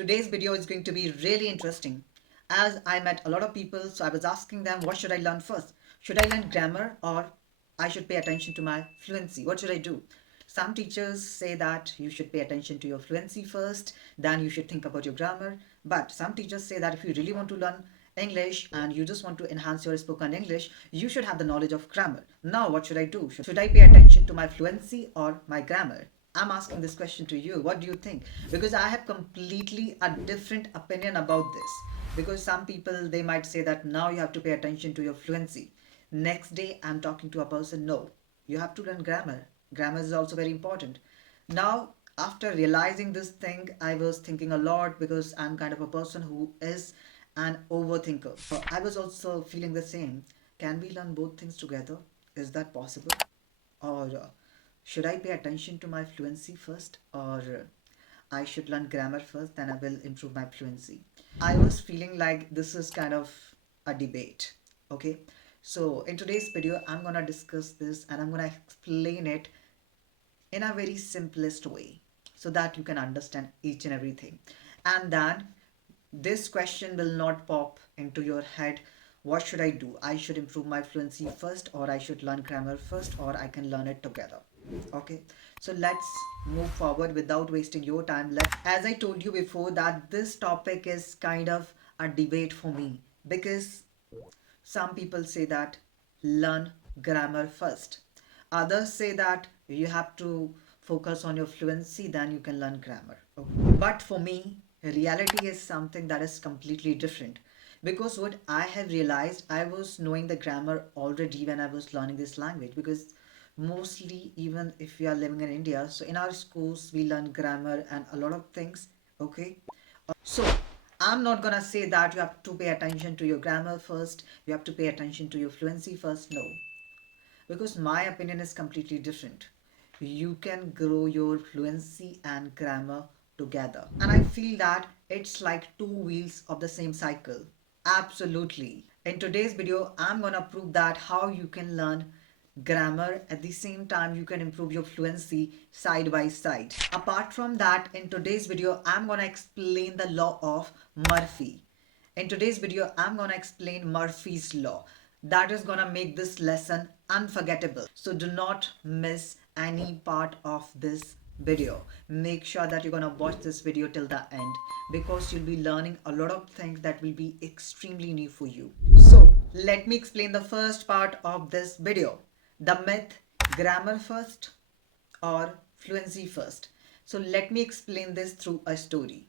Today's video is going to be really interesting. As I met a lot of people, so I was asking them, what should I learn first? Should I learn grammar or I should pay attention to my fluency? What should I do? Some teachers say that you should pay attention to your fluency first, then you should think about your grammar. But some teachers say that if you really want to learn English and you just want to enhance your spoken English, you should have the knowledge of grammar. Now, what should I do? Should I pay attention to my fluency or my grammar? I'm asking this question to you. What do you think? Because I have completely a different opinion about this. Because some people they might say that now you have to pay attention to your fluency. Next day I'm talking to a person, no, you have to learn grammar. Grammar is also very important. Now, after realizing this thing, I was thinking a lot because I'm kind of a person who is an overthinker. I was also feeling the same. Can we learn both things together? Is that possible? Or should I pay attention to my fluency first? Or I should learn grammar first, then I will improve my fluency. I was feeling like this is kind of a debate. Okay, so in today's video, I'm gonna discuss this and I'm gonna explain it in a very simplest way so that you can understand each and everything. And then this question will not pop into your head. What should I do? I should improve my fluency first, or I should learn grammar first, or I can learn it together. Okay, so let's move forward without wasting your time. As I told you before, that this topic is kind of a debate for me because some people say that learn grammar first. Others say that you have to focus on your fluency, then you can learn grammar. Okay. But for me, reality is something that is completely different. Because what I have realized, I was knowing the grammar already when I was learning this language. Because mostly, even if we are living in India, so in our schools, we learn grammar and a lot of things. Okay. So, I'm not gonna say that you have to pay attention to your grammar first, you have to pay attention to your fluency first. No, because my opinion is completely different. You can grow your fluency and grammar together. And I feel that it's like two wheels of the same cycle. Absolutely. In today's video, I'm gonna prove that how you can learn grammar at the same time you can improve your fluency side by side. Apart from that, in today's video, I'm gonna explain the law of Murphy. In today's video, I'm gonna explain Murphy's law. That is gonna make this lesson unforgettable. So do not miss any part of this video. Make sure that you're gonna watch this video till the end because you'll be learning a lot of things that will be extremely new for you. So let me explain the first part of this video. The myth, grammar first or fluency first. So let me explain this through a story.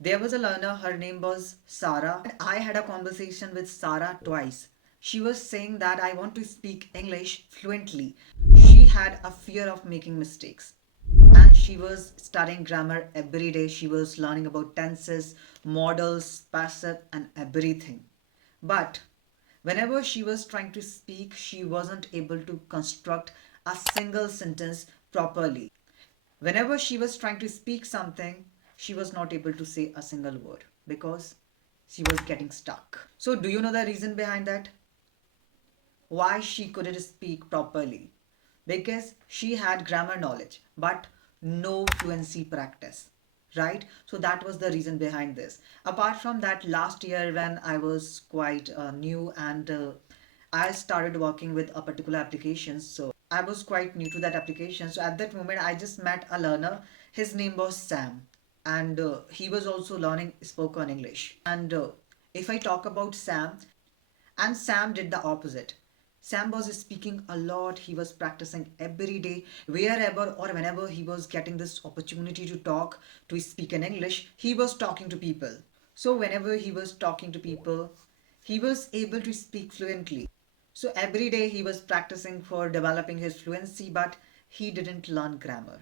There was a learner, her name was Sara. I had a conversation with Sara twice. She was saying that I want to speak English fluently. She had a fear of making mistakes. And she was studying grammar every day. She was learning about tenses, modals, passive, and everything. But whenever she was trying to speak, she wasn't able to construct a single sentence properly. Whenever she was trying to speak something, she was not able to say a single word because she was getting stuck. So, do you know the reason behind that? Why she couldn't speak properly? Because she had grammar knowledge but no fluency practice. Right? So that was the reason behind this. Apart from that, last year when I was quite new and I started working with a particular application, so I was quite new to that application. So at that moment, I just met a learner. His name was Sam, and he was also learning spoken English. And if I talk about Sam, and Sam did the opposite. Sam was speaking a lot. He was practicing every day, wherever or whenever he was getting this opportunity to talk, to speak in English, he was talking to people. So, whenever he was talking to people, he was able to speak fluently. So, every day he was practicing for developing his fluency, but he didn't learn grammar.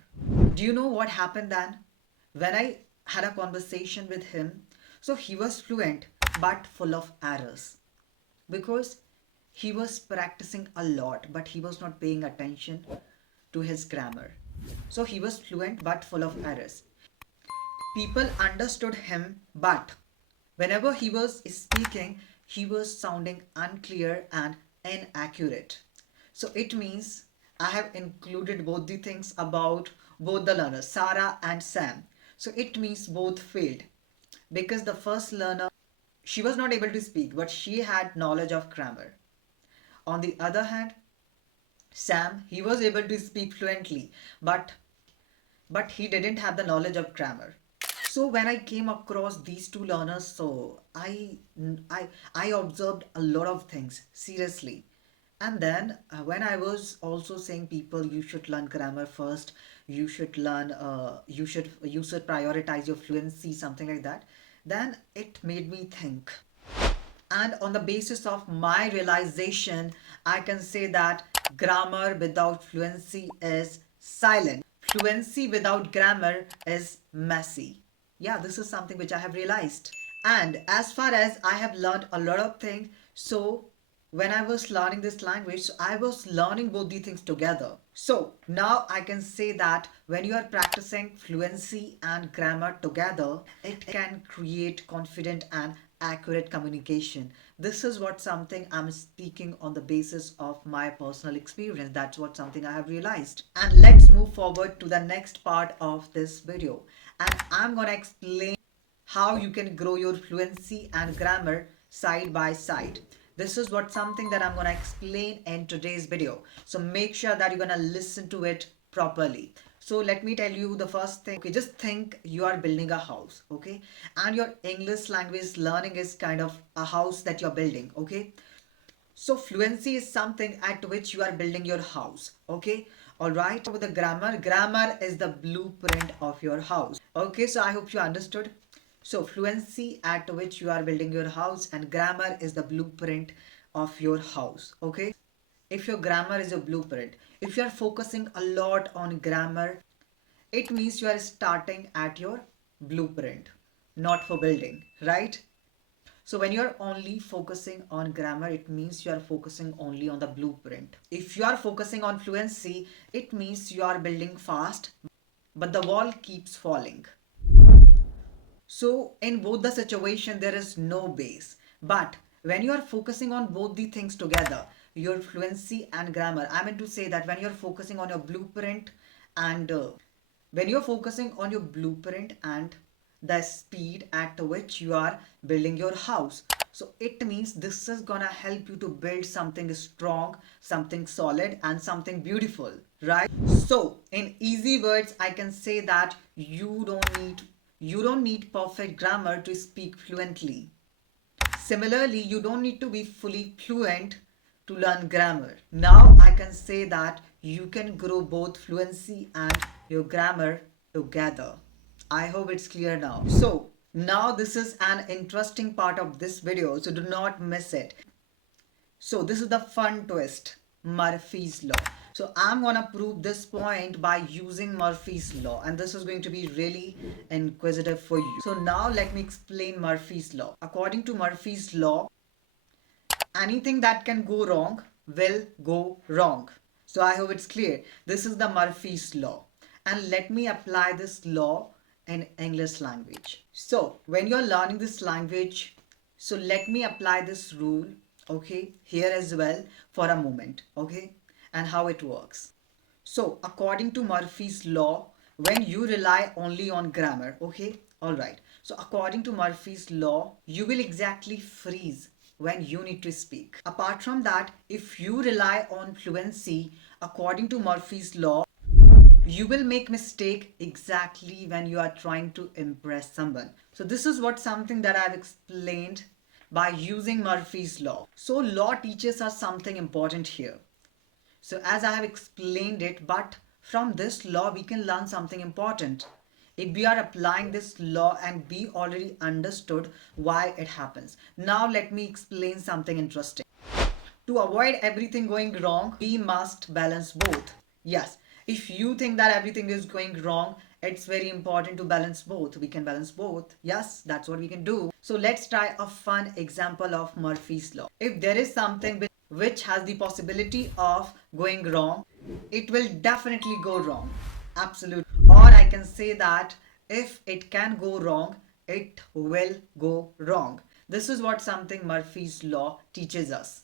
Do you know what happened then? When I had a conversation with him, so he was fluent but full of errors because he was practicing a lot but he was not paying attention to his grammar. So he was fluent but full of errors. People understood him, but whenever he was speaking, he was sounding unclear and inaccurate. So it means I have included both the things about both the learners, Sarah and Sam. So it means both failed. because the first learner, she was not able to speak, but she had knowledge of grammar. On the other hand, Sam, he was able to speak fluently, but he didn't have the knowledge of grammar. So when I came across these two learners, so I I observed a lot of things seriously. And then when I was also saying people you should learn grammar first, you should learn you should prioritize your fluency, something like that, then it made me think. And on the basis of my realization, I can say that grammar without fluency is silent. Fluency without grammar is messy. Yeah, this is something which I have realized. And as far as I have learned a lot of things, so when I was learning this language, so I was learning both the things together. So now I can say that when you are practicing fluency and grammar together, it can create confident and accurate communication. This is what something I'm speaking on the basis of my personal experience. That's what something I have realized. And let's move forward to the next part of this video. And I'm gonna explain how you can grow your fluency and grammar side by side. This is what something that I'm going to explain in today's video. So make sure that you're going to listen to it properly. So let me tell you the first thing. Okay, just think you are building a house, okay? And your English language learning is kind of a house that you're building, okay? So fluency is something at which you are building your house, okay? All right. With the grammar is the blueprint of your house. Okay, so I hope you understood. So fluency at which you are building your house and grammar is the blueprint of your house, okay? If your grammar is your blueprint, if you are focusing a lot on grammar, it means you are starting at your blueprint, not for building, right? So when you're only focusing on grammar, it means you are focusing only on the blueprint. If you are focusing on fluency, it means you are building fast, but the wall keeps falling. So in both the situation, there is no base. But when you are focusing on both the things together, your fluency and grammar, I mean to say that when you're focusing on your blueprint and when you're focusing on your blueprint and the speed at which you are building your house, so it means this is gonna help you to build something strong, something solid, and something beautiful, right? So in easy words, I can say that you don't need perfect grammar to speak fluently. Similarly, you don't need to be fully fluent to learn grammar. Now I can say that you can grow both fluency and your grammar together. I hope it's clear now. So now this is an interesting part of this video, so do not miss it. So this is the fun twist, Murphy's Law. So I'm gonna prove this point by using Murphy's Law, and this is going to be really inquisitive for you. So now let me explain Murphy's Law. According to Murphy's Law, anything that can go wrong will go wrong. So I hope it's clear. This is the Murphy's Law. And let me apply this law in English language. So when you're learning this language, so let me apply this rule, okay, here as well for a moment, okay, and how it works. So according to Murphy's law, when you rely only on grammar, okay, all right. So according to Murphy's law, you will exactly freeze when you need to speak. Apart from that, if you rely on fluency, according to Murphy's law, you will make mistake exactly when you are trying to impress someone. So this is what something that I've explained by using Murphy's law. So law teaches us something important here. So as I have explained it, but from this law we can learn something important. If we are applying this law and we already understood why it happens. Now let me explain something interesting. To avoid everything going wrong, we must balance both. Yes, if you think that everything is going wrong, it's very important to balance both. We can balance both. Yes, that's what we can do. So let's try a fun example of Murphy's Law. If there is something which has the possibility of going wrong, it will definitely go wrong. Absolutely. Or I can say that if it can go wrong, it will go wrong. This is what something Murphy's Law teaches us.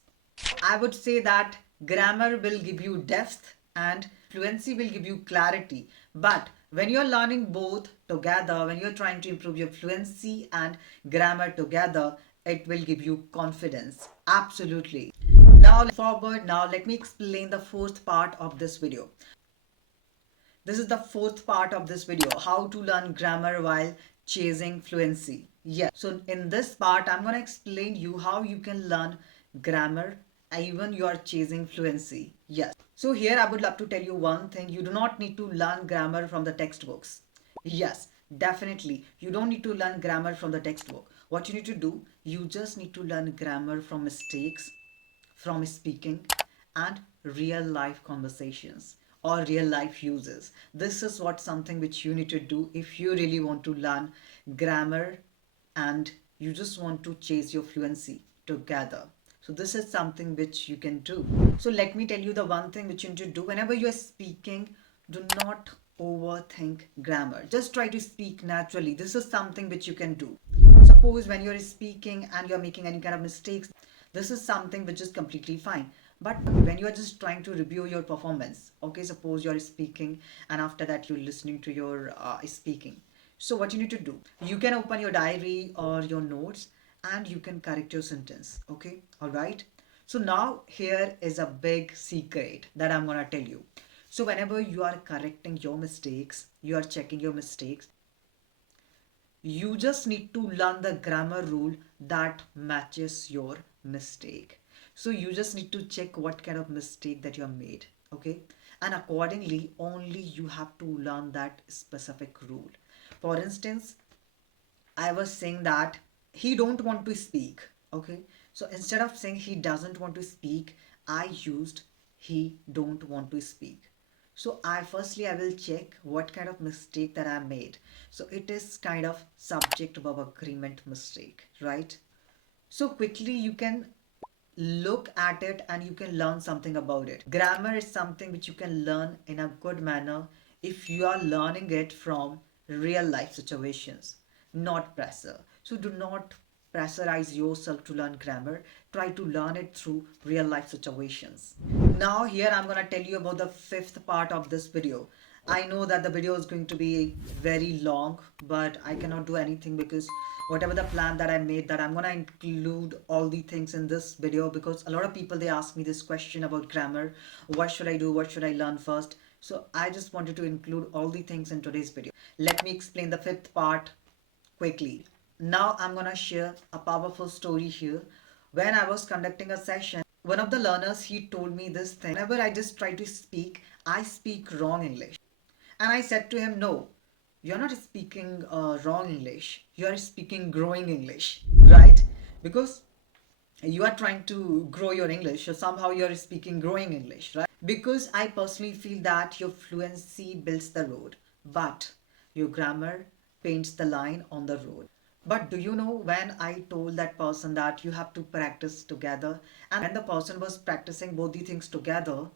I would say that grammar will give you depth and fluency will give you clarity. But When you're learning both together, when you're trying to improve your fluency and grammar together, it will give you confidence. Absolutely. Now, forward, now let me explain the fourth part of this video. This is the fourth part of this video, how to learn grammar while chasing fluency. Yes. So in this part, I'm going to explain you how you can learn grammar even you are chasing fluency. Yes. So here I would love to tell you one thing. You do not need to learn grammar from the textbooks. Yes, definitely. You don't need to learn grammar from the textbook. What you need to do, you just need to learn grammar from mistakes, from speaking, and real life conversations or real life uses. This is what something which you need to do if you really want to learn grammar and you just want to chase your fluency together. So this is something which you can do. So let me tell you the one thing which you need to do whenever you are speaking. Do not overthink grammar. Just try to speak naturally. This is something which you can do. Suppose when you're speaking and you're making any kind of mistakes, this is something which is completely fine. But when you are just trying to review your performance, okay, suppose you're speaking and after that you're listening to your speaking. So what you need to do, you can open your diary or your notes and you can correct your sentence. Okay, all right. So now here is a big secret that I'm gonna tell you. So whenever you are correcting your mistakes, you are checking your mistakes, you just need to learn the grammar rule that matches your mistake. So you just need to check what kind of mistake that you have made, okay? And accordingly, only you have to learn that specific rule. For instance, I was saying that he don't want to speak, okay? So instead of saying he doesn't want to speak, I used he don't want to speak. So I will check what kind of mistake that I made. So it is kind of subject verb agreement mistake, right? So quickly you can look at it and you can learn something about it. Grammar is something which you can learn in a good manner if you are learning it from real life situations, not pressure. So do not pressurize yourself to learn grammar. Try to learn it through real life situations. Now here I'm gonna tell you about the fifth part of this video. I know that the video is going to be very long, but I cannot do anything because whatever the plan that I made, that I'm gonna include all the things in this video, because a lot of people, they ask me this question about grammar. What should I do? What should I learn first? So I just wanted to include all the things in today's video. Let me explain the fifth part quickly. Now I'm gonna share a powerful story here. When I was conducting a session, one of the learners, he told me this thing. Whenever I just try to speak, I speak wrong English. And I said to him, no, you're not speaking wrong English. You are speaking growing English, right? Because you are trying to grow your English, or somehow you're speaking growing English, right? Because I personally feel that your fluency builds the road, but your grammar paints the line on the road. But do you know, when I told that person that you have to practice together, and when the person was practicing both the things together,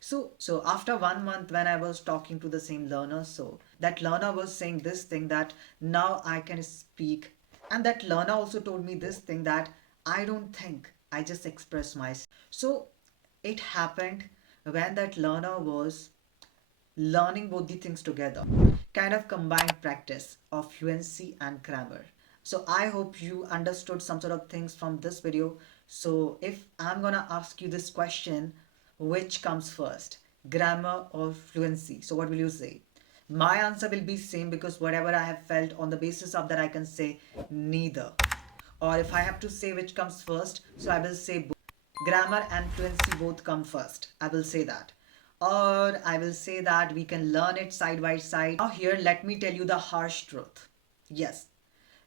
so after 1 month, when I was talking to the same learner, so that learner was saying this thing that now I can speak. And that learner also told me this thing that I don't think, I just express myself. So it happened when that learner was learning both the things together, kind of combined practice of fluency and grammar. So I hope you understood some sort of things from this video. So if I'm gonna ask you this question, which comes first, grammar or fluency? So what will you say? My answer will be same, because whatever I have felt, on the basis of that I can say neither. Or if I have to say which comes first, so I will say both. Grammar and fluency both come first. I will say that. Or I will say that we can learn it side by side. Now here, let me tell you the harsh truth. Yes,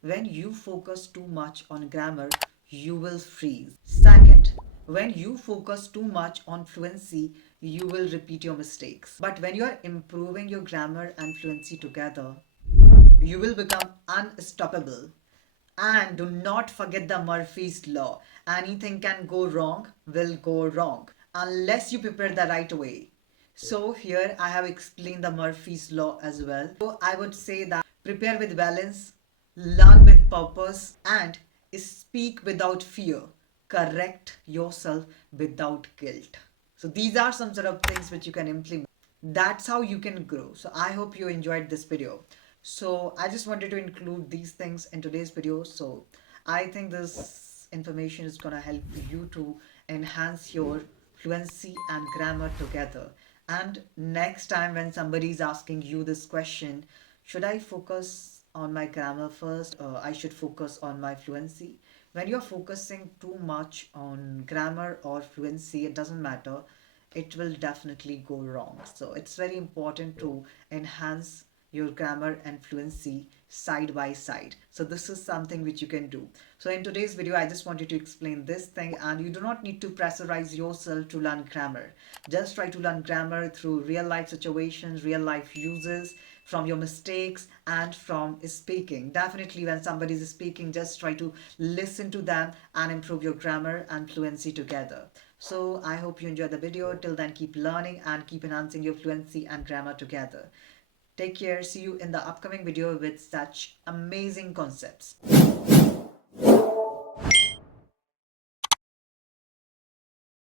when you focus too much on grammar, you will freeze. Second, when you focus too much on fluency, you will repeat your mistakes. But when you are improving your grammar and fluency together, you will become unstoppable. And do not forget the Murphy's Law. Anything can go wrong, will go wrong, unless you prepare the right way. So here I have explained the Murphy's Law as well. So I would say that prepare with balance, learn with purpose, and speak without fear. Correct yourself without guilt. So these are some sort of things which you can implement. That's how you can grow. So I hope you enjoyed this video. So I just wanted to include these things in today's video. So I think this information is going to help you to enhance your fluency and grammar together. And next time when somebody is asking you this question, should I focus on my grammar first or I should focus on my fluency? When you're focusing too much on grammar or fluency, it doesn't matter, it will definitely go wrong. So it's very important to enhance your grammar and fluency side by side. So this is something which you can do. So in today's video, I just wanted to explain this thing, and you do not need to pressurize yourself to learn grammar. Just try to learn grammar through real life situations, real life uses, from your mistakes and from speaking. Definitely when somebody is speaking, just try to listen to them and improve your grammar and fluency together. So I hope you enjoyed the video. Till then, keep learning and keep enhancing your fluency and grammar together. Take care. See you in the upcoming video with such amazing concepts.